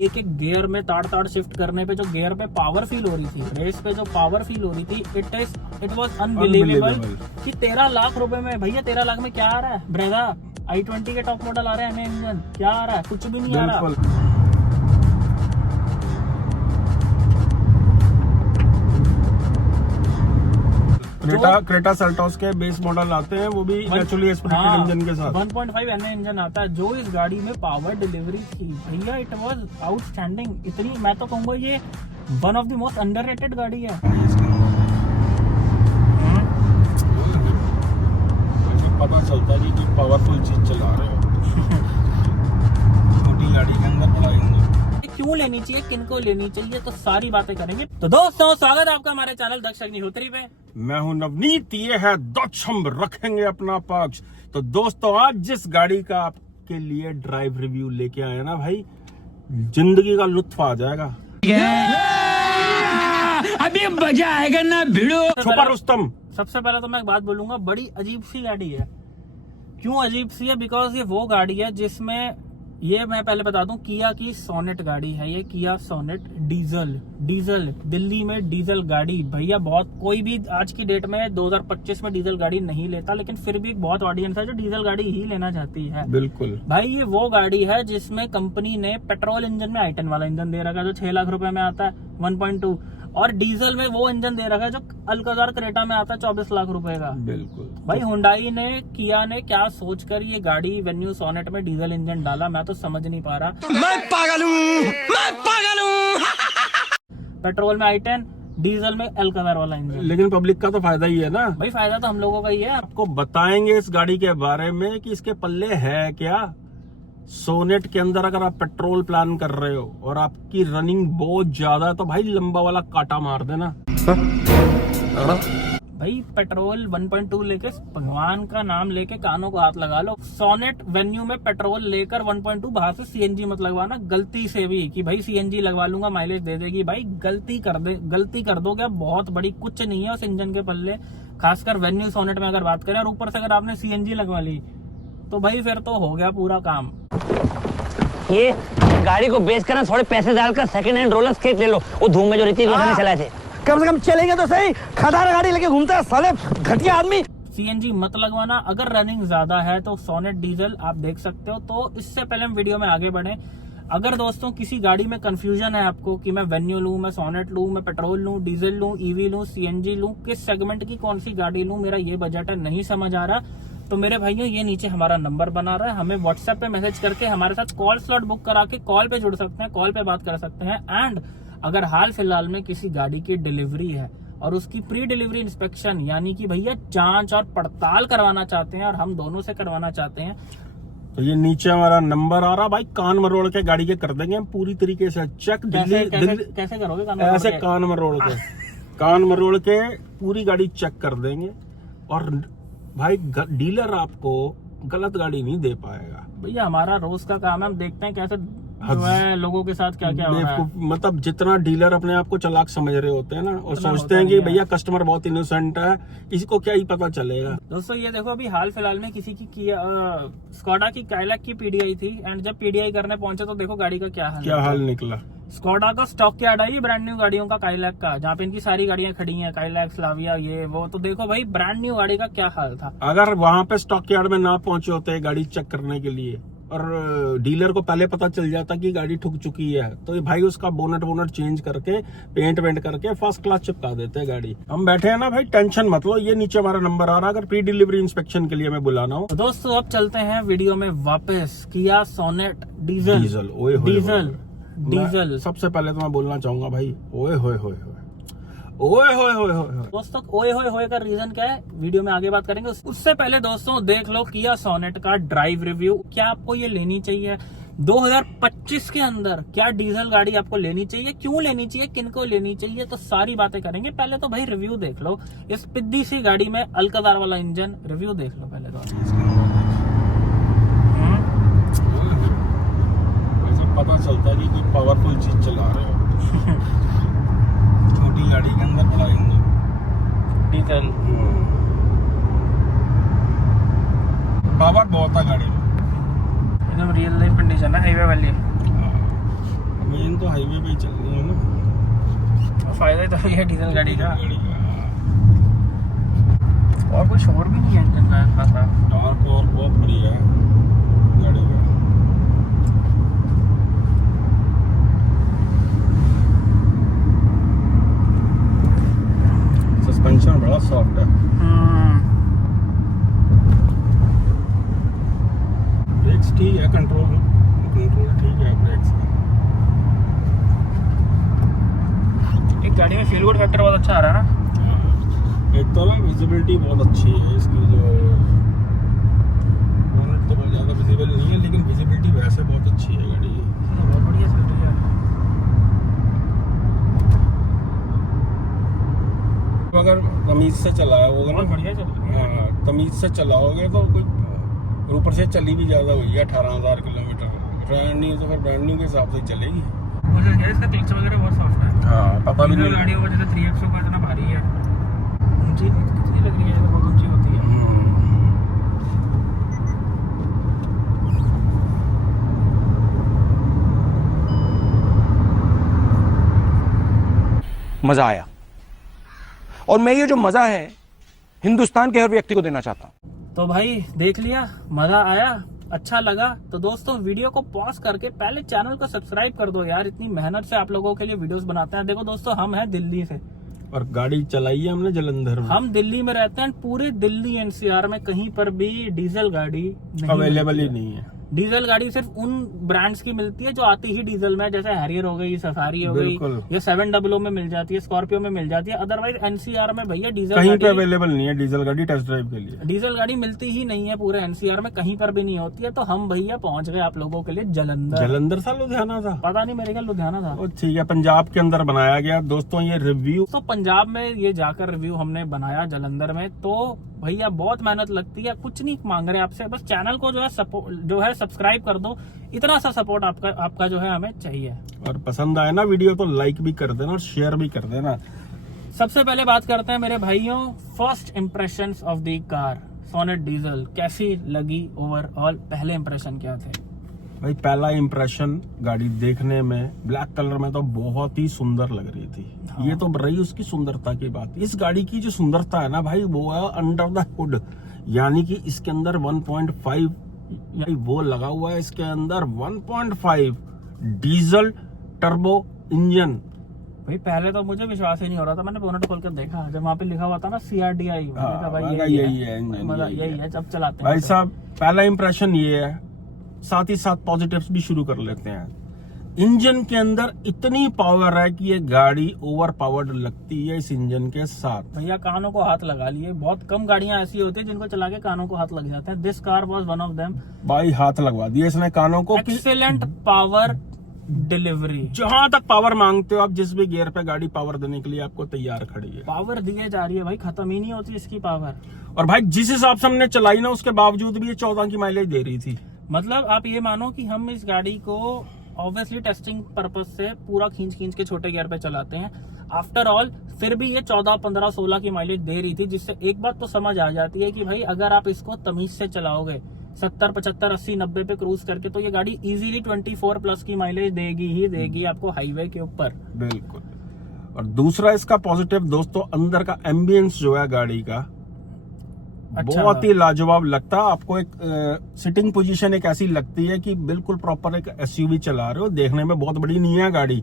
एक एक गियर में ताड़ शिफ्ट करने पे जो गियर पे पावर फील हो रही थी, रेस पे जो पावर फील हो रही थी, इट वाज अनबिलीवेबल कि 13 लाख रुपए में, भैया 13 लाख में क्या आ रहा है? ब्रेजा i20 के टॉप मॉडल आ रहे हैं, एमए इंजन, क्या आ रहा है? कुछ भी नहीं आ रहा। क्रेटा सेल्टॉस के बेस मॉडल आते हैं, वो भी नेचुरली एस्पिरेटेड इंजन के साथ 1.5 एमए इंजन आता है। जो इस गाड़ी में पावर डिलीवरी थी भैया, इट वाज आउटस्टैंडिंग। इतनी, मैं तो कहूंगा ये one of the most underrated गाड़ी है। पता चलता है कि पावरफुल चीज चला रहे हो। छोटी गाड़ी के अंदर बड़ा इंजन क्यों लेनी चाहिए, किनको लेनी चाहिए, तो सारी बातें करेंगे। तो दोस्तों, स्वागत है आपका हमारे चैनल दक्ष अग्निहोत्री पे। मैं हूं नवनीत, ये है दक्ष, हम रखेंगे अपना पक्ष। तो दोस्तों, आज जिस गाड़ी का आपके लिए ड्राइव रिव्यू लेके आए ना भाई, जिंदगी का लुत्फ आ जाएगा। अभी मजा आएगा ना भिड़ो। सुपर रुस्तम। सबसे पहले तो मैं एक बात बोलूंगा, बड़ी अजीब सी गाड़ी है। क्यों अजीब सी है? बिकॉज ये वो गाड़ी है जिसमें, ये मैं पहले बता दूं, किया की सोनेट गाड़ी है ये। किया सोनेट डीजल दिल्ली में डीजल गाड़ी। भैया बहुत, कोई भी आज की डेट में 2025 में डीजल गाड़ी नहीं लेता, लेकिन फिर भी बहुत ऑडियंस है जो डीजल गाड़ी ही लेना चाहती है। बिल्कुल भाई, ये वो गाड़ी है जिसमें कंपनी ने पेट्रोल इंजन में i10 वाला इंजन दे रखा है जो 6 लाख रुपए में आता है 1.2, और डीजल में वो इंजन दे रखा है जो अल्काजार क्रेटा में आता है 24 लाख रुपए का। बिल्कुल भाई, हुंडई ने, किया ने क्या सोचकर ये गाड़ी वेन्यू सोनेट में डीजल इंजन डाला, मैं तो समझ नहीं पा रहा। मैं पागल हूँ। पेट्रोल में i10, डीजल में अल्काजार वाला इंजन। लेकिन पब्लिक का तो फायदा ही है ना भाई, फायदा तो हम लोगों का ही है। आपको बताएंगे इस गाड़ी के बारे में कि इसके पल्ले है क्या। सोनेट के अंदर अगर आप पेट्रोल प्लान कर रहे हो और आपकी रनिंग बहुत ज्यादा है, तो भाई लंबा वाला काटा मार देना। भाई, पेट्रोल 1.2 लेके, भगवान का नाम लेके कानों को हाथ लगा लो। सोनेट वेन्यू में पेट्रोल लेकर 1.2 बाहर से सीएनजी मत लगवाना गलती से भी, कि भाई सीएनजी लगवा लूंगा माइलेज दे देगी। भाई गलती कर दो क्या, बहुत बड़ी कुछ नहीं है उस इंजन के पल्ले, खासकर वेन्यू सोनेट में अगर बात करें। और ऊपर से अगर आपने सीएनजी लगवा ली तो भाई फिर तो हो गया पूरा काम। ये गाड़ी को बेच कर ना थोड़े पैसे डालकर सेकंड हैंड रोलर स्केट ले लो, वो धूम में जो ऋतिक रोशन ने चलाए थे। कम से कम चलेंगे तो सही, खदार गाड़ी लेके घूमता है साले घटिया आदमी। सीएनजी मत लगवाना। अगर रनिंग ज्यादा है तो सोनेट डीजल आप देख सकते हो। तो इससे पहले हम वीडियो में आगे बढ़े, अगर दोस्तों किसी गाड़ी में कंफ्यूजन है आपको कि मैं वेन्यू लूं, मैं सोनेट लूं, मैं पेट्रोल लूं, डीजल लूं, ईवी लूं, सीएनजी लूं, किस सेगमेंट की कौन सी गाड़ी लूं, मेरा ये बजट है, नहीं समझ आ रहा, तो मेरे भाइयों ये नीचे हमारा नंबर बना रहा है, हमें व्हाट्सएप पे मैसेज करके हमारे साथ कॉल स्लॉट बुक करा के कॉल पे जुड़ सकते हैं, कॉल पे बात कर सकते हैं। एंड अगर हाल फिलहाल में किसी गाड़ी की डिलीवरी है और उसकी प्री डिलीवरी इंस्पेक्शन, यानी कि भैया जांच और पड़ताल करवाना चाहते हैं, और हम दोनों से करवाना चाहते हैं, तो ये नीचे हमारा नंबर आ रहा भाई, कान मरोड़ के गाड़ी के कर देंगे हम पूरी तरीके से चेक। कैसे करोगे? ऐसे कान मरोड़ के पूरी गाड़ी चेक कर देंगे, और भाई डीलर आपको गलत गाड़ी नहीं दे पाएगा। भैया हमारा रोज का काम है, हम देखते हैं कैसे जो है लोगों के साथ क्या क्या हो रहा है। मतलब जितना डीलर अपने आप को चालाक समझ रहे होते हैं ना, और सोचते हैं कि भैया कस्टमर बहुत इनोसेंट है, इसको क्या ही पता चलेगा। दोस्तों, ये देखो, अभी हाल फिलहाल में किसी की स्कोडा की काइलैक की पीडीआई थी, एंड जब पीडीआई करने पहुंचे तो देखो गाड़ी का क्या हाल निकला। स्कोडा का स्टॉक यार्ड है, ब्रांड न्यू गाड़ियों का, काइलैक का, जहाँ पे इनकी सारी गाड़ियां खड़ी हैं, काइलैक, स्लाविया, ये वो। तो देखो भाई, ब्रांड न्यू गाड़ी का क्या हाल था। अगर वहां पे स्टॉक यार्ड में ना पहुंचे होते गाड़ी चेक करने के लिए, और डीलर को पहले पता चल जाता कि गाड़ी ठुक चुकी है, तो ये भाई उसका बोनट चेंज करके, पेंट वेंट करके फर्स्ट क्लास चिपका देते हैं गाड़ी। हम बैठे हैं ना भाई, टेंशन मत लो, ये नीचे हमारा नंबर आ रहा है अगर प्री डिलीवरी इंस्पेक्शन के लिए मैं बुलाना हो। तो दोस्तों, अब चलते हैं वीडियो में वापस। किया सोनेट डीजल। सबसे पहले तो मैं बोलना चाहूंगा भाई, ओए होए दोस्तों, ओए होए का रीजन क्या है, वीडियो में आगे बात करेंगे। उससे पहले दोस्तों, देख लो किया सोनेट का ड्राइव रिव्यू। क्या आपको ये लेनी चाहिए 2025 के अंदर? क्या डीजल गाड़ी आपको लेनी चाहिए, क्यों लेनी चाहिए, किनको लेनी चाहिए, तो सारी बातें करेंगे। पहले तो भाई रिव्यू देख लो, इस पिद्दी सी गाड़ी में अल्काजार वाला इंजन, रिव्यू देख लो पहले तो। पता चलता है कि पावरफुल चीज चला रहे हो। छोटी गाड़ी के अंदर बड़ा इंजन, डीजल, पावर बहुत है गाड़ी में, एकदम रियल लाइफ कंडीशन है, हाईवे वाली। हाईवे पे ही चलनी है ना। फायदा तो ये डीजल गाड़ी का, गाड़ी का और कोई शोर भी नहीं है इंजन का खासा। टॉर्क और बहुत बढ़िया है गाड़ी का। सस्पेंशन बड़ा सॉफ्ट है। ब्रेक्स ठीक है, कंट्रोल ठीक है ब्रेक्स का। एक गाड़ी में फील गुड फैक्टर बहुत अच्छा आ रहा है ना। एक तो ना विजिबिलिटी बहुत अच्छी है इसकी, जो बोनट तो बहुत ज़्यादा विजिबल नहीं है, लेकिन विजिबिलिटी वैसे बहुत अच्छी है गाड़ी की। बहुत बढ़िया चल रही है। अगर तमीज से चलाओगे बहुत ना, बढ़िया चल रही है। हाँ तमीज से चलाओगे तो कोई, और ऊपर से चली भी ज़्यादा हुई है 18,000 किलोमीटर। ब्रांड न्यू तो फिर ब्रांड न्यू के हिसाब से चलेगी। मुझे क्या इसका क्लच वगैरह बहुत सॉफ्ट है। हाँ पता भी डीजल नहीं। गाड़ियों का जैसे 3XO का इतना भारी है, ऊंची कितनी लग रही है, बहुत ऊंची होती है। मजा आया, और मैं ये जो मजा है हिंदुस्तान के हर व्यक्ति को देना चाहता हूं। तो भाई देख लिया, मजा आया, अच्छा लगा तो दोस्तों वीडियो को पॉज करके पहले चैनल को सब्सक्राइब कर दो यार। इतनी मेहनत से आप लोगों के लिए वीडियोस बनाते हैं। देखो दोस्तों, हम हैं दिल्ली से, और गाड़ी चलाई है हमने जलंधर में। हम दिल्ली में रहते हैं। पूरे दिल्ली एनसीआर में कहीं पर भी डीजल गाड़ी नहीं अवेलेबल मिलती ही है। नहीं है। डीजल गाड़ी सिर्फ उन ब्रांड्स की मिलती है जो आती ही डीजल में, जैसे हैरियर हो गई, सफारी हो गई, बिल्कुल। ये 700 में मिल जाती है, स्कॉर्पियो में मिल जाती है। अदरवाइज एनसीआर में भैया डीजल कहीं पे गाड़ी, अवेलेबल नहीं है डीजल गाड़ी टेस्ट ड्राइव के लिए। डीजल गाड़ी मिलती ही नहीं है पूरे एनसीआर में, कहीं पर भी नहीं होती है। तो हम भैया पहुंच गए आप लोगों के लिए जलंधर। जलंधर था लुधियाना था, पता नहीं, मेरे ख्याल लुधियाना था। और ठीक है पंजाब के अंदर बनाया गया। दोस्तों ये रिव्यू तो पंजाब में ये जाकर रिव्यू हमने बनाया जलंधर में। तो भैया बहुत मेहनत लगती है, कुछ नहीं मांग रहे आपसे, बस चैनल को जो है सब्सक्राइब कर दो। इतना सा सपोर्ट आपका जो है हमें चाहिए। और पसंद आए ना वीडियो तो लाइक भी कर देना और शेयर भी कर देना। सबसे पहले बात करते हैं मेरे भाइयों, first impressions of the car Sonet diesel कैसी लगी ओवरऑल, पहले इम्प्रेशन क्या थे? भाई पहला इम्प्रेशन गाड़ी देखने में ब्लैक कलर में तो बहुत ही सुंदर लग रही थी। हाँ। ये तो रही उसकी सुंदरता की बात। इस गाड़ी की जो सुंदरता है ना भाई, वो है अंडर द हुड, यानी कि इसके अंदर 1.5 वो लगा हुआ है। इसके अंदर 1.5 डीजल टर्बो इंजन। भाई पहले तो मुझे विश्वास ही नहीं हो रहा था, मैंने बोनट खोल कर देखा, जब वहाँ पे लिखा हुआ था ना CRDI, भाई यही है इंजन, यही है। जब चलाते हैं भाई साहब पहला इंप्रेशन ये है। साथ ही साथ पॉजिटिव्स भी शुरू कर लेते हैं। इंजन के अंदर इतनी पावर है कि ये गाड़ी ओवर पावर्ड लगती है इस इंजन के साथ। भैया कानों को हाथ लगा लिए, बहुत कम गाड़ियां ऐसी होती है जिनको चला के कानों को हाथ लग जाते हैं। This car was one of them. भाई हाथ लगवा दिए इसने कानों को। एक्सीलेंट पावर डिलीवरी, जहां तक पावर मांगते हो आप, जिस भी गियर पे गाड़ी पावर देने के लिए आपको तैयार खड़ी है। पावर दिए जा रही है भाई, खत्म ही नहीं होती इसकी पावर। और भाई जिस हिसाब से हमने चलाई ना, उसके बावजूद भी ये 14 की माइलेज दे रही थी। मतलब आप ये मानो कि हम इस गाड़ी को ऑब्वियसली टेस्टिंग पर्पस से पूरा खींच के छोटे गियर पे चलाते हैं। आफ्टर ऑल फिर भी ये 14, 15, 16 की माइलेज दे रही थी, जिससे एक बात तो समझ आ जाती है कि भाई अगर आप इसको तमीज से चलाओगे 70, 75, 80, 90 पे क्रूज करके, तो ये गाड़ी इजीली 24+ की माइलेज देगी ही देगी आपको हाईवे के ऊपर। बिल्कुल। और दूसरा इसका पॉजिटिव दोस्तों, अंदर का एम्बियंस जो है गाड़ी का, अच्छा। बहुत ही लाजवाब लगता है आपको। एक सिटिंग पोजीशन एक ऐसी लगती है कि बिल्कुल प्रॉपर एक एसयूवी चला रहे हो। देखने में बहुत बड़ी नहीं है गाड़ी,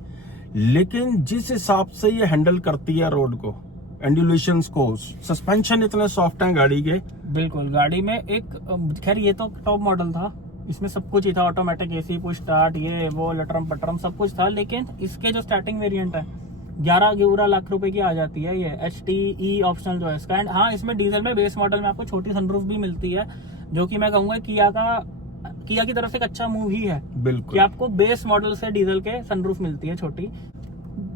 लेकिन जिस हिसाब से ये हैंडल करती है रोड को, एंडुलेशंस को, सस्पेंशन इतने सॉफ्ट हैं गाड़ी के। बिल्कुल। गाड़ी में एक, खैर ये तो टॉप मॉडल था, इसमें सब कुछ ही था, ऑटोमेटिक AC पुश स्टार्ट, ये वो लटरम पटरम सब कुछ था। लेकिन इसके जो स्टार्टिंग वेरिएंट है 11 लाख रुपए की आ जाती है ये HTE ऑप्शनल जो है इसका। एंड हाँ, इसमें डीजल में बेस मॉडल में आपको छोटी सनरूफ भी मिलती है, जो कि मैं कहूंगा किया की तरफ से एक अच्छा मूव ही है कि बिल्कुल। आपको बेस मॉडल से डीजल के सनरूफ मिलती है छोटी।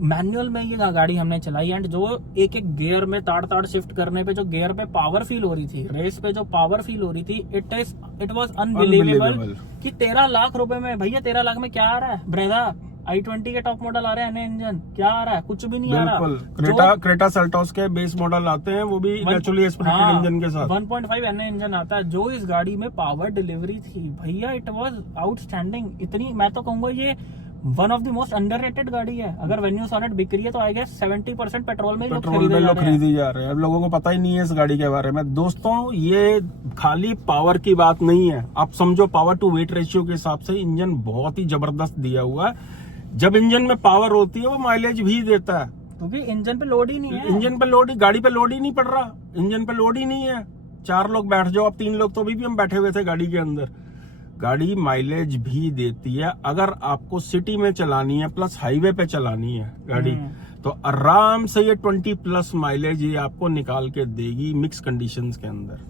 मैनुअल में ये गाड़ी हमने चलाई, एंड जो एक गियर में ताड़ शिफ्ट करने पे जो गियर पे पावर फील हो रही थी, रेस पे जो पावर फील हो रही थी, इट वाज अनबिलीवेबल कि 13 लाख रुपए में, भैया 13 लाख में क्या आ रहा है? ब्रेजा i20 के टॉप मॉडल आ रहे हैं, NA इंजन, क्या आ रहा है? कुछ भी नहीं आ रहा। बिल्कुल। क्रेटा सेल्टोस के बेस मॉडल आते हैं, वो भी नेचुरली एस्पिरेटेड इंजन के साथ 1.5 NA इंजन आता है। जो इस गाड़ी में पावर डिलीवरी थी भैया, इट वाज आउटस्टैंडिंग। इतनी, मैं तो कहूंगा ये one of the most underrated गाड़ी है। अगर वेन्यू सोनेट बिक रही है तो आई गेस 70% पेट्रोल में ही लोग पेट्रोल में खरीदे जा लोग रहे हैं। खरीदे जा रहे हैं। अब लोगों को पता ही नहीं है इस गाड़ी के बारे में। दोस्तों ये खाली पावर की बात नहीं है, आप समझो पावर टू वेट रेशियो के हिसाब से इंजन बहुत ही जबरदस्त दिया हुआ है। जब इंजन में पावर होती है वो माइलेज भी देता है, क्योंकि इंजन पे लोड ही नहीं है। इंजन पे लोड ही, गाड़ी पे लोड ही नहीं पड़ रहा, इंजन पे लोड ही नहीं है। 4 लोग बैठ जाओ, अब 3 लोग तो अभी भी हम बैठे हुए थे गाड़ी के अंदर। गाड़ी माइलेज भी देती है। अगर आपको सिटी में चलानी है प्लस हाईवे पे चलानी है गाड़ी, तो आराम से ये 20+ माइलेज ये आपको निकाल के देगी मिक्स कंडीशंस के अंदर।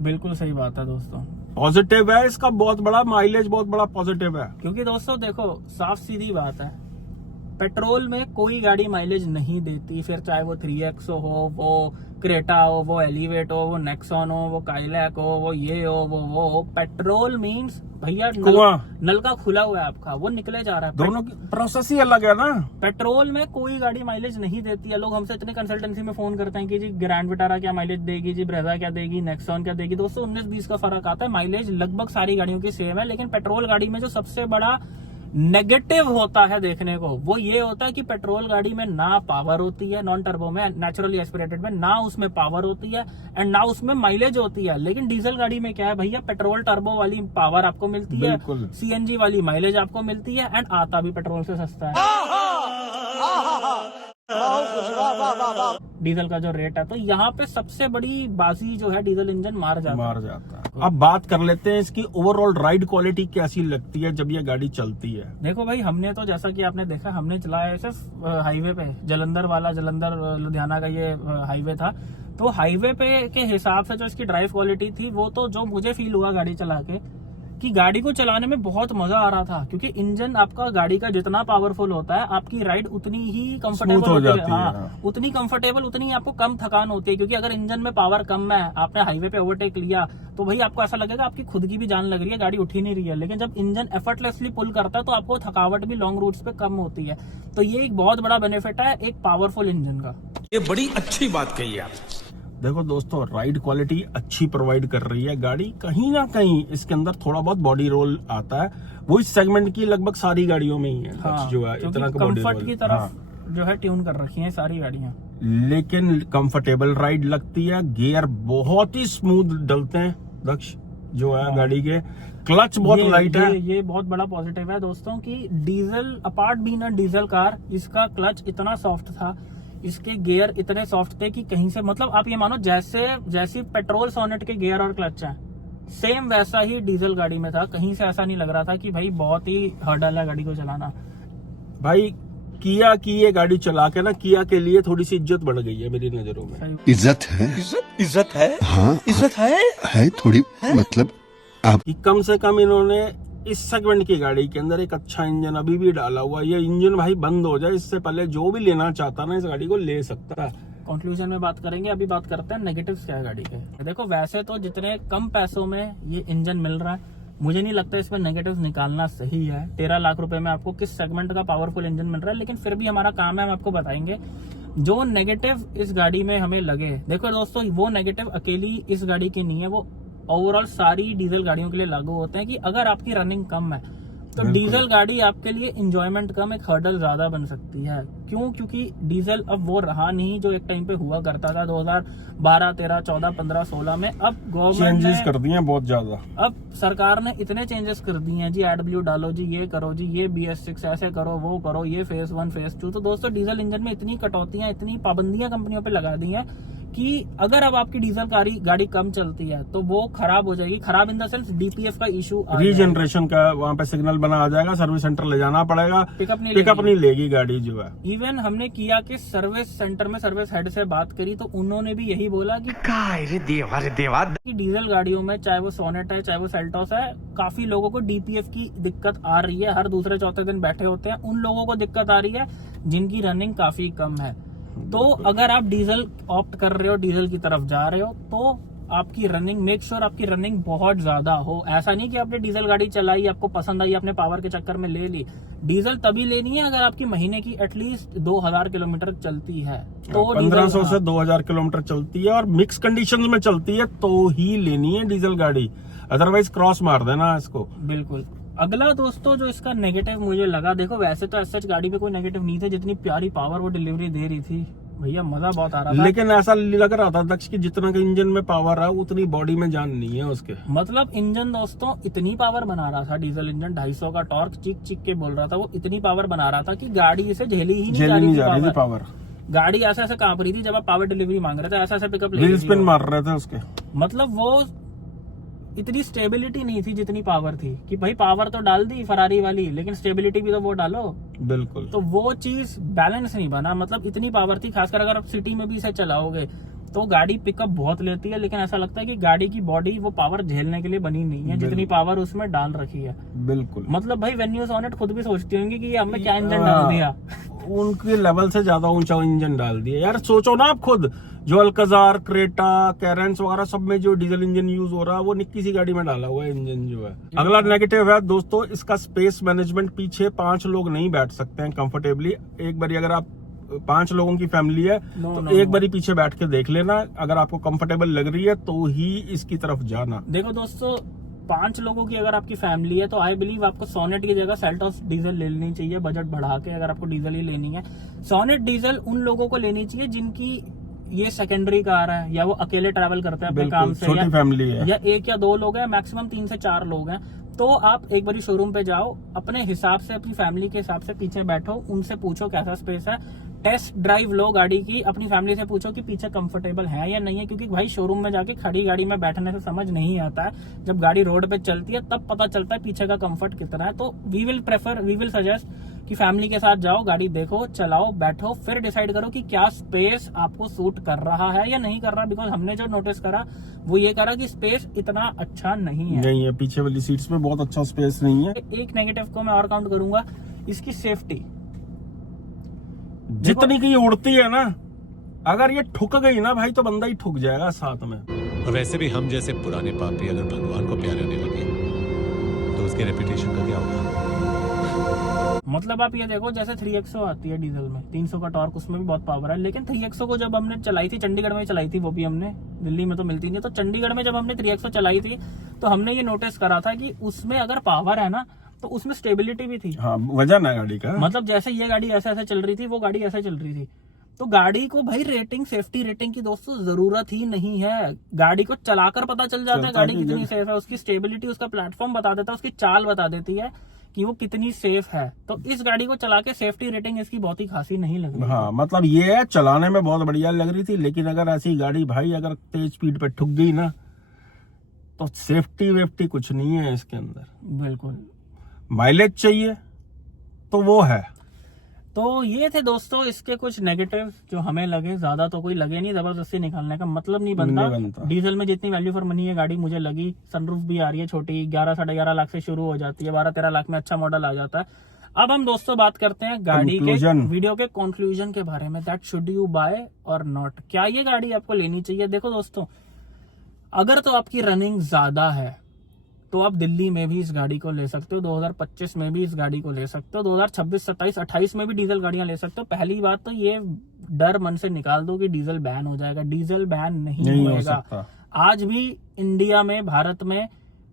बिल्कुल सही बात है दोस्तों, पॉजिटिव है इसका, बहुत बड़ा माइलेज, बहुत बड़ा पॉजिटिव है। क्योंकि दोस्तों देखो साफ सीधी बात है, पेट्रोल में कोई गाड़ी माइलेज नहीं देती, फिर चाहे वो 3X हो, वो क्रेटा हो, वो एलिवेट हो, वो नेक्सॉन हो, वो काइलैक हो, वो ये हो, वो हो। पेट्रोल मीन्स भैया नल का खुला हुआ है आपका, वो निकले जा रहा है। दोनों की प्रोसेस ही अलग है ना। पेट्रोल में कोई गाड़ी माइलेज नहीं देती है। लोग हमसे इतने कंसल्टेंसी में फोन करते हैं कि जी ग्रैंड विटारा क्या माइलेज देगी, जी ब्रेजा क्या देगी, नेक्सॉन क्या देगी। दोस्तों 19-20 का फर्क आता है। माइलेज लगभग सारी गाड़ियों की सेम है, लेकिन पेट्रोल गाड़ी में जो सबसे बड़ा नेगेटिव होता है देखने को, वो ये होता है कि पेट्रोल गाड़ी में ना पावर होती है, नॉन टर्बो में, नेचुरली एस्पिरेटेड में ना उसमें पावर होती है एंड ना उसमें माइलेज होती है। लेकिन डीजल गाड़ी में क्या है भैया, पेट्रोल टर्बो वाली पावर आपको मिलती है, CNG वाली माइलेज आपको मिलती है एंड आता भी पेट्रोल से सस्ता है। डीजल का जो रेट है, तो यहाँ पे सबसे बड़ी बाजी जो है डीजल इंजन मार जाता है। अब बात कर लेते हैं इसकी ओवरऑल राइड क्वालिटी कैसी लगती है जब ये गाड़ी चलती है। देखो भाई, हमने तो जैसा कि आपने देखा, हमने चलाया है सिर्फ हाईवे पे, जलंधर लुधियाना का ये हाईवे था। तो हाईवे पे के हिसाब से जो इसकी ड्राइव क्वालिटी थी, वो तो जो मुझे फील हुआ गाड़ी चला के, कि गाड़ी को चलाने में बहुत मजा आ रहा था। क्योंकि इंजन आपका गाड़ी का जितना पावरफुल होता है, आपकी राइड उतनी ही कंफर्टेबल होती है। हाँ, उतनी कंफर्टेबल, उतनी आपको कम थकान होती है। क्योंकि अगर इंजन में पावर कम है, आपने हाईवे पे ओवरटेक लिया, तो भाई आपको ऐसा लगेगा आपकी खुद की भी जान लग रही है, गाड़ी उठ ही नहीं रही है। लेकिन जब इंजन एफर्टलेसली पुल करता है, तो आपको थकावट भी लॉन्ग रूट्स पे कम होती है। तो ये एक बहुत बड़ा बेनिफिट है एक पावरफुल इंजन का। ये बड़ी अच्छी बात कही आप। देखो दोस्तों, राइड क्वालिटी अच्छी प्रोवाइड कर रही है गाड़ी। कहीं ना कहीं इसके अंदर थोड़ा बहुत बॉडी रोल आता है, वो इस सेगमेंट की लगभग सारी गाड़ियों में ही है। हाँ, जो है इतना का बॉडी कंफर्ट रोल की तरफ जो है ट्यून कर रखी है सारी गाड़ियां, लेकिन कंफर्टेबल राइड लगती है। गियर बहुत ही स्मूथ डलते हैं दक्ष जो है गाड़ी के। क्लच बहुत लाइट है। ये बहुत बड़ा पॉजिटिव है दोस्तों की diesel, apart being a diesel car, इसका क्लच इतना सॉफ्ट था, इसके गियर इतने सॉफ्ट थे कि कहीं से, मतलब आप ये मानो जैसी पेट्रोल सोनेट के गियर और क्लच हैं, सेम वैसा ही डीजल गाड़ी में था। कहीं से ऐसा नहीं लग रहा था कि भाई बहुत ही हर्डल है गाड़ी को चलाना। भाई किया की ये गाड़ी चला के ना, किया के लिए थोड़ी सी इज्जत बढ़ गई है मेरी नजरों में। इज्जत है, इज्जत है, हाँ इज्जत है थोड़ी, मतलब आप कि कम से कम इन्होंने इस सेगमेंट की गाड़ी के अंदर एक अच्छा इंजन अभी भी डाला हुआ है। ये इंजन भाई बंद हो जाए, इससे पहले जो भी लेना चाहता ना इस गाड़ी को ले सकता है। कंक्लूजन में बात करेंगे, अभी बात करते हैं नेगेटिव्स क्या है गाड़ी के। देखो वैसे तो जितने कम पैसों में ये इंजन मिल रहा है, मुझे नहीं लगता इसमें नेगेटिव्स निकालना सही है। 13 लाख रुपए में आपको किस सेगमेंट का पावरफुल इंजन मिल रहा है, लेकिन फिर भी हमारा काम है, हम आपको बताएंगे जो नेगेटिव इस गाड़ी में हमें लगे। देखो दोस्तों, वो नेगेटिव अकेली इस गाड़ी की नहीं है, वो ओवरऑल सारी डीजल गाड़ियों के लिए लागू होते हैं। कि अगर आपकी रनिंग कम है, तो डीजल गाड़ी आपके लिए इंजॉयमेंट कम, एक हर्डल ज्यादा बन सकती है। क्यों? क्योंकि डीजल अब वो रहा नहीं जो एक टाइम पे हुआ करता था 2012, 13, 14, 15, 16 में। अब गवर्नमेंट चेंजेस कर दिए हैं बहुत ज्यादा। अब सरकार ने इतने चेंजेस कर दिए हैं जी, AdBlue डालो जी, ये करो जी, ये BS6 ऐसे करो, वो करो, ये फेज 1 फेज 2। तो दोस्तों डीजल इंजन में इतनी कटौतियां, इतनी पाबंदियां कंपनियों पे लगा दी हैं कि अगर अब आपकी डीजल गाड़ी कम चलती है तो वो खराब हो जाएगी। खराब इन द सेंस DPF का इशू, रीजनरेशन का वहाँ पे सिग्नल बना आ जाएगा, सर्विस सेंटर ले जाना पड़ेगा, पिकअप नहीं लेगी गाड़ी जो है। इवन हमने किया कि सर्विस सेंटर में सर्विस हेड से बात करी, तो उन्होंने भी यही बोला कि कि डीजल गाड़ियों में, चाहे वो सोनेट है चाहे वो सेल्टोस है, काफी लोगों को DPF की दिक्कत आ रही है। हर दूसरे चौथे दिन बैठे होते हैं, उन लोगों को दिक्कत आ रही है जिनकी रनिंग काफी कम है। तो अगर आप डीजल ऑप्ट कर रहे हो, डीजल की तरफ जा रहे हो, तो आपकी रनिंग, मेक श्योर आपकी रनिंग बहुत ज्यादा हो। ऐसा नहीं कि आपने डीजल गाड़ी चलाई, आपको पसंद आई, आपने पावर के चक्कर में ले ली। डीजल तभी लेनी है अगर आपकी महीने की एटलीस्ट 2000 किलोमीटर चलती है, तो 1500 से 2000 किलोमीटर चलती है और मिक्स कंडीशंस में चलती है तो ही लेनी है डीजल गाड़ी, अदरवाइज क्रॉस मार देना इसको। बिल्कुल। अगला दोस्तों जो इसका नेगेटिव मुझे लगा, देखो वैसे तो सच गाड़ी में कोई नेगेटिव नहीं थे, जितनी प्यारी पावर वो डिलीवरी दे रही थी भैया, मजा बहुत आ रहा था। लेकिन ऐसा लग रहा था दक्ष की जितना के इंजन में पावर है उतनी बॉडी में जान नहीं है उसके। मतलब इंजन दोस्तों इतनी पावर बना रहा था, डीजल इंजन 250 का टॉर्क चिक चिक के बोल रहा था, वो इतनी पावर बना रहा था कि गाड़ी इसे झेली ही नहीं जा रही थी पावर। गाड़ी ऐसे ऐसे कांप रही थी जब आप पावर डिलीवरी मांग रहे थे, ऐसा ऐसे पिकअप व्हील स्पिन मार रहे थे उसके। मतलब वो इतनी स्टेबिलिटी नहीं थी जितनी पावर थी, कि भाई पावर तो डाल दी फरारी वाली, लेकिन स्टेबिलिटी भी तो वो डालो। बिल्कुल। तो वो चीज बैलेंस नहीं बना, मतलब इतनी पावर थी, खासकर अगर आप सिटी में भी इसे चलाओगे तो गाड़ी पिकअप बहुत लेती है, लेकिन ऐसा लगता है कि गाड़ी की बॉडी वो पावर झेलने के लिए बनी नहीं है जितनी पावर उसमें डाल रखी है। बिल्कुल। मतलब भाई वेन्यू सोनेट खुद भी सोचती होंगी कि ये हमने क्या इंजन डाल दिया। उनके लेवल से ज्यादा ऊंचा इंजन डाल दिया यार। सोचो ना आप खुद, जो अल्काजार, क्रेटा, कैरेंस वगैरह सब में जो डीजल इंजन यूज हो रहा है वो निक्की सी गाड़ी में डाला हुआ है इंजन जो है। अगला नेगेटिव है दोस्तों इसका स्पेस मैनेजमेंट। पीछे 5 लोग नहीं बैठ सकते हैं कंफर्टेबली। एक बारी अगर आप 5 लोगों की फैमिली है तो एक बारी पीछे बैठ के देख लेना, अगर आपको कंफर्टेबल लग रही है तो ही इसकी तरफ जाना। देखो दोस्तों 5 लोगों की अगर आपकी फैमिली है तो आई बिलीव आपको सोनेट की जगह सेल्टॉस डीजल ले लेनी चाहिए, बजट बढ़ा के, अगर आपको डीजल ही लेनी है। सोनेट डीजल उन लोगों को लेनी चाहिए जिनकी ये सेकेंडरी कार है, या वो अकेले ट्रैवल करते हैं अपने काम से, छोटी फैमिली है, या 1 या 2 लोग हैं, मैक्सिमम 3 से 4 लोग हैं। तो आप एक बारी शोरूम पे जाओ, अपने हिसाब से, अपनी फैमिली के हिसाब से पीछे बैठो, उनसे पूछो कैसा स्पेस है, टेस्ट ड्राइव लो गाड़ी की, अपनी फैमिली से पूछो कि पीछे कंफर्टेबल है या नहीं है, क्योंकि भाई शोरूम में जाके खड़ी गाड़ी में बैठने से समझ नहीं आता है। जब गाड़ी रोड पे चलती है तब पता चलता है पीछे का कंफर्ट कितना है। तो वी विल सजेस्ट कि फैमिली के साथ जाओ, गाड़ी देखो, चलाओ, बैठो, फिर डिसाइड करो कि क्या स्पेस आपको सूट कर रहा है या नहीं कर रहा। बिकॉज हमने जो नोटिस करा वो ये करा कि स्पेस इतना अच्छा नहीं है। पीछे वाली सीट्स में बहुत अच्छा स्पेस नहीं है। एक नेगेटिव को मैं और काउंट करूंगा, इसकी सेफ्टी। जितनी की उड़ती है ना, अगर ये ठुक गई ना भाई तो बंदा ही ठुक जाएगा साथ में। वैसे भी हम जैसे पुराने पापी अगर भगवान को प्यारे होने लगे तो उसके रेपुटेशन का क्या होगा। मतलब आप ये देखो, जैसे 3XO आती है डीजल में, 300 का टॉर्क, उसमें भी बहुत पावर है, लेकिन 3XO को जब हमने चलाई थी, चंडीगढ़ में चलाई थी, वो भी हमने, दिल्ली में तो मिलती नहीं, तो चंडीगढ़ में जब हमने 3XO चलाई थी तो हमने ये नोटिस करा था कि उसमें अगर पावर है ना तो उसमें स्टेबिलिटी भी थी। हाँ, वजन है गाड़ी का। मतलब जैसे ये गाड़ी ऐसे ऐसे चल रही थी, वो गाड़ी ऐसे चल रही थी। तो गाड़ी को भाई रेटिंग, सेफ्टी रेटिंग की दोस्तों जरूरत ही नहीं है। गाड़ी को चलाकर पता चल जाता है गाड़ी कितनी सेफ है, उसकी स्टेबिलिटी, उसका प्लेटफॉर्म बता देता है, उसकी चाल बता देती है कि वो कितनी सेफ है। तो इस गाड़ी को चला के सेफ्टी रेटिंग इसकी बहुत ही खासी नहीं लग रही। हाँ, मतलब ये है चलाने में बहुत बढ़िया लग रही थी, लेकिन अगर ऐसी गाड़ी भाई अगर तेज स्पीड पे ठुक गई ना तो सेफ्टी वेफ्टी कुछ नहीं है इसके अंदर। बिल्कुल। माइलेज चाहिए तो वो है। तो ये थे दोस्तों इसके कुछ नेगेटिव जो हमें लगे, ज्यादा तो कोई लगे नहीं, जबरदस्ती निकालने का मतलब नहीं बनता। डीजल में जितनी वैल्यू फॉर मनी है गाड़ी मुझे लगी। सनरूफ भी आ रही है छोटी, 11 साढ़े 11 लाख से शुरू हो जाती है, 12-13 लाख में अच्छा मॉडल आ जाता है। अब हम दोस्तों बात करते हैं गाड़ी के वीडियो के कंक्लूजन के बारे में, दैट शुड यू बाय और नॉट। क्या ये गाड़ी आपको लेनी चाहिए? देखो दोस्तों, अगर तो आपकी रनिंग ज्यादा है तो आप दिल्ली में भी इस गाड़ी को ले सकते हो, 2025 में भी इस गाड़ी को ले सकते हो, 2026, 27, 28 में भी डीजल गाड़ियां ले सकते हो। पहली बात तो ये डर मन से निकाल दो कि डीजल बैन हो जाएगा। डीजल बैन नहीं होगा। आज भी इंडिया में, भारत में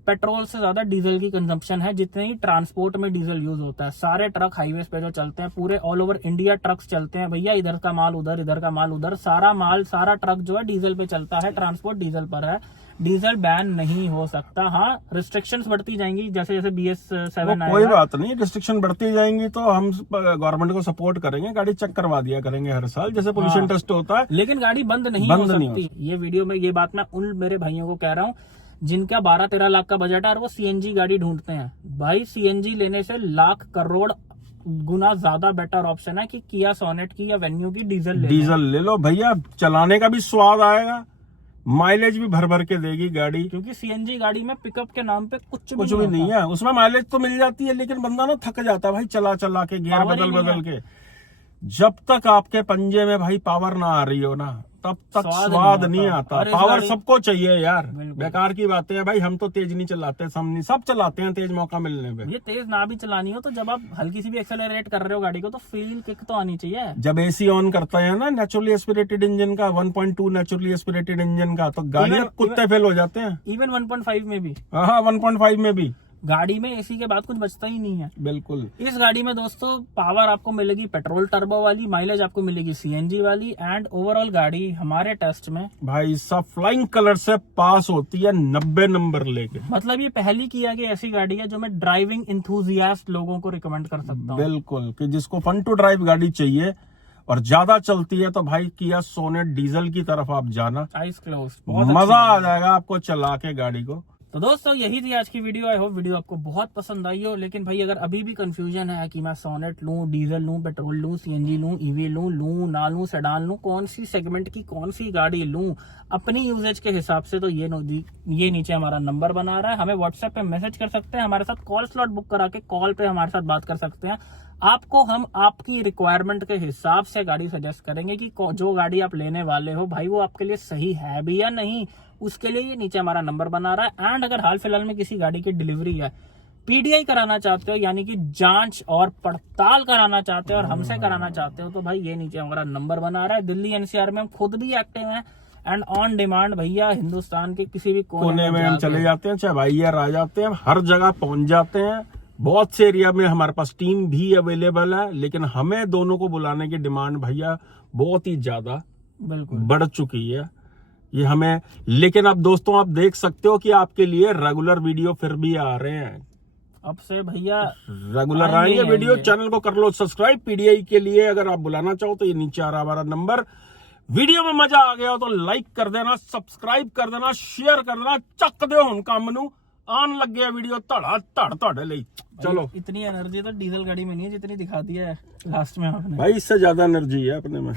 पेट्रोल से ज्यादा डीजल की कंजम्पशन है जितने ही ट्रांसपोर्ट में डीजल यूज होता है। सारे ट्रक हाईवे पे जो चलते हैं, पूरे ऑल ओवर इंडिया ट्रक्स चलते हैं भैया, इधर का माल उधर, इधर का माल उधर, सारा माल, सारा ट्रक जो है डीजल पे चलता है, ट्रांसपोर्ट डीजल पर है। डीजल बैन नहीं हो सकता। हाँ, रिस्ट्रिक्शंस बढ़ती जाएंगी, जैसे जैसे BS7 आएगा। कोई बात नहीं, रिस्ट्रिक्शन बढ़ती जाएंगी तो हम गवर्नमेंट को सपोर्ट करेंगे, गाड़ी चेक करवा दिया करेंगे हर साल, जैसे पोल्यूशन टेस्ट होता है। लेकिन गाड़ी बंद नहीं हो सकती। ये वीडियो में ये बात मैं उन मेरे भाइयों को कह रहा हूँ जिनका 12-13 लाख का बजट है और वो CNG गाड़ी ढूंढते हैं। भाई CNG लेने से लाख करोड़ गुना ज्यादा बेटर ऑप्शन है कि किया सोनेट की या वेन्यू की डीजल ले लो भैया। चलाने का भी स्वाद आएगा, माइलेज भी भर भर के देगी गाड़ी, क्योंकि CNG गाड़ी में पिकअप के नाम पे कुछ भी नहीं है। उसमें माइलेज तो मिल जाती है, लेकिन बंदा ना थक जाता है भाई चला चला के, गियर बदल के। जब तक आपके पंजे में भाई पावर ना आ रही हो ना, तब तक स्वाद नहीं आता। पावर सबको चाहिए यार, बेकार की बातें है भाई। हम तो तेज नहीं चलाते, सब चलाते हैं तेज मौका मिलने पे। ये तेज ना भी चलानी हो तो जब आप हल्की सी भी एक्सेलरेट कर रहे हो गाड़ी को तो फील किक तो आनी चाहिए। जब AC ऑन करते हैं ना नेचुरली एस्पिरेटेड इंजन का, 1.2 नेचुरली एस्पिरेटेड इंजन का, तो गाड़ियां कुत्ते फेल हो जाते हैं। इवन 1.5 में भी। हाँ, 1.5 में भी गाड़ी में एसी के बाद कुछ बचता ही नहीं है। बिल्कुल। इस गाड़ी में दोस्तों पावर आपको मिलेगी पेट्रोल टर्बो वाली, माइलेज आपको मिलेगी सीएनजी वाली, एंड ओवरऑल गाड़ी हमारे टेस्ट में भाई सब फ्लाइंग कलर से पास होती है 90 नंबर लेके। मतलब ये पहली किया गई ऐसी गाड़ी है जो मैं ड्राइविंग इंथुजियास्ट लोगों को रिकमेंड कर सकता हूँ। बिल्कुल, कि जिसको फन टू ड्राइव गाड़ी चाहिए और ज्यादा चलती है तो भाई किया सोनेट डीजल की तरफ आप जाना, आइस क्लोज, मजा आ जाएगा आपको चला के गाड़ी को। तो दोस्तों यही थी आज की वीडियो। आई होप वीडियो आपको बहुत पसंद आई हो। लेकिन भाई अगर अभी भी कंफ्यूजन है कि मैं सोनेट लूं, डीजल लूं, पेट्रोल लूं, सीएनजी लूं, ईवी लूं ना लूं, सेडान लूं, कौन सी सेगमेंट की कौन सी गाड़ी लूं अपनी यूजेज के हिसाब से, तो ये नीचे हमारा नंबर बना रहा है, हमें व्हाट्सएप पे मैसेज कर सकते हैं, हमारे साथ कॉल स्लॉट बुक करा के कॉल पे हमारे साथ बात कर सकते हैं। आपको हम आपकी रिक्वायरमेंट के हिसाब से गाड़ी सजेस्ट करेंगे कि जो गाड़ी आप लेने वाले हो भाई वो आपके लिए सही है भी या नहीं, उसके लिए ये नीचे हमारा नंबर बना रहा है। एंड अगर हाल फिलहाल में किसी गाड़ी की डिलीवरी है, पीडीआई कराना चाहते हो यानी कि जांच और पड़ताल कराना चाहते हो और हमसे कराना चाहते हो, तो भाई ये नीचे हमारा नंबर बना रहा है। दिल्ली एनसीआर में हम खुद भी एक्टिव हैं एंड ऑन डिमांड भैया हिंदुस्तान के किसी भी कोने में हम चले जाते हैं, चाहे भाई आ जाते हैं, हर जगह पहुंच जाते हैं। बहुत से एरिया में हमारे पास टीम भी अवेलेबल है, लेकिन हमें दोनों को बुलाने की डिमांड भैया बहुत ही ज्यादा बिल्कुल बढ़ चुकी है ये हमें। लेकिन अब दोस्तों आप देख सकते हो कि आपके लिए रेगुलर वीडियो फिर भी आ रहे हैं। अब से भैया रेगुलर आएंगे वीडियो। चैनल को कर लो सब्सक्राइब पीडीआई के लिए। अगर आप बुलाना चाहो तो ये नीचे आ रहा हमारा नंबर। वीडियो में मजा आ गया हो तो लाइक कर देना, सब्सक्राइब कर देना, शेयर कर देना, चक दो हम काम नू आन लग गया वीडियो धड़ा धड़ ਤੁਹਾਡੇ ਲਈ। चलो इतनी एनर्जी तो डीजल गाड़ी में नहीं है जितनी दिखा दिया है लास्ट में आपने। भाई इससे ज्यादा एनर्जी है अपने में।